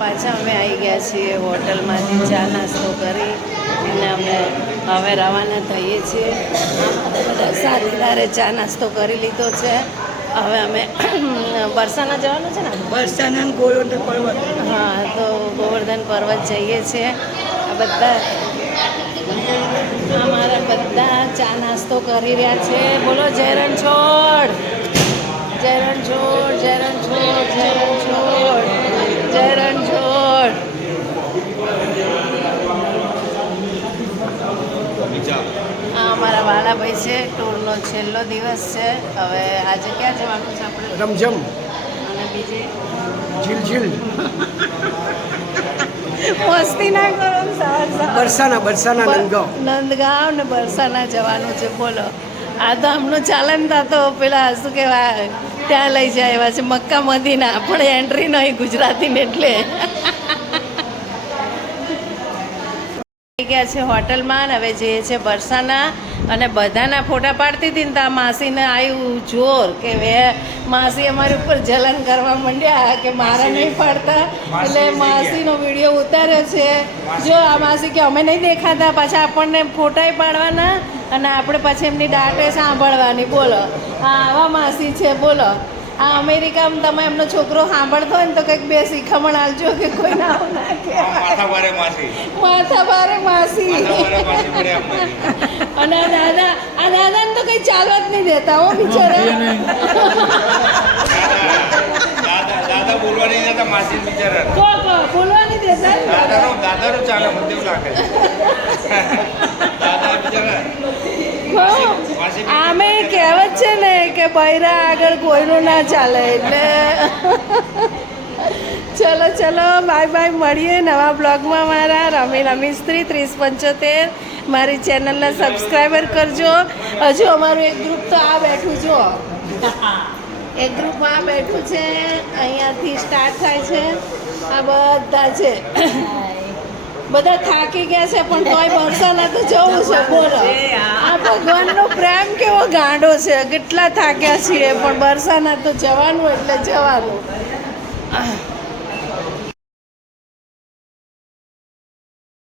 પાછા અમે આવી ગયા છીએ હોટલમાંથી ચા નાસ્તો કરી અને અમે હવે રવાના થઈએ છીએ. બધા સાથીદારે ચા નાસ્તો કરી લીધો છે. હવે અમે બરસાના જવાનું છે ને, બરસાના ગોવર્ધન પર્વત. હા, તો ગોવર્ધન પર્વત જઈએ છીએ. આ બધા અમારા બધા ચા નાસ્તો કરી રહ્યા છે. બોલો જય રણછોડ, જય રણછોડ, જય રણછોડ, જય રણછોડ, જય રણછોડ. આ અમારા વાલાભાઈ છે. ટૂરનો છેલ્લો દિવસ છે. હવે આજે ક્યાં જવાનું છે આપણે? રમઝમ, અને બીજે ઝીલ, મસ્તી ના કરો. બરસાના નંદગાંવ ને બરસાના જવાનું છે. બોલો, આ તો આમનું ચાલન તો પેલા શું કહેવાય ત્યાં લઈ જાય એવા છે, મક્કા મદીના. પણ એન્ટ્રી નહીં ગુજરાતીને એટલે ગયા છે હોટલમાં. હવે જઈએ છે બરસાના અને બધાના ફોટા પાડતી હતી ને તો આ માસીને આવ્યું જોર કે માસી અમારી ઉપર જલન કરવા માંડ્યા કે મારા નહીં પાડતા. એટલે માસીનો વિડીયો ઉતાર્યો છે. જો આ માસી કે અમે નહીં દેખાતા, પાછા આપણને ફોટાય પાડવાના અને આપણે પછી એમની દાટે સાંભળવાની. બોલો, હા, આવા માસી છે. બોલો, આ અમેરિકામાં તમે એમનો છોકરો સાંભળતો હોય ને તો કંઈક બે શીખામણ આલજો કે કોઈ ના માથા ભારે માસી. અને આ દાદાને તો કંઈ ચાલવા જ નહીં દેતા હો બિચારા. દાદા બોલવા નહીં દેતા, માસી બિચારા બોલવા નહીં દેતા. દાદાનો ચાલે મને એવું લાગે. દાદા બિચારા આમે કહેવત છે ને કે બૈરા આગળ કોઈનું ના ચાલે. એટલે ચલો બાય બાય, મળીએ નવા બ્લોગમાં. મારા રમી સ્ત્રી 3075 મારી ચેનલને સબસ્ક્રાઈબર કરજો. હજુ અમારું એક ગ્રુપ તો આ બેઠું, જો એક ગ્રુપ આ બેઠું છે. અહીંયાથી સ્ટાર્ટ થાય છે. આ બધા છે, બધા થાકી ગયા છે પણ તોય બરસાના તો જવું છે. બોલો, આ ભગવાનનો પ્રેમ કેવો ગાંડો છે. કેટલા થાક્યા છીએ પણ બરસાના તો જવાનું એટલે જવાનું.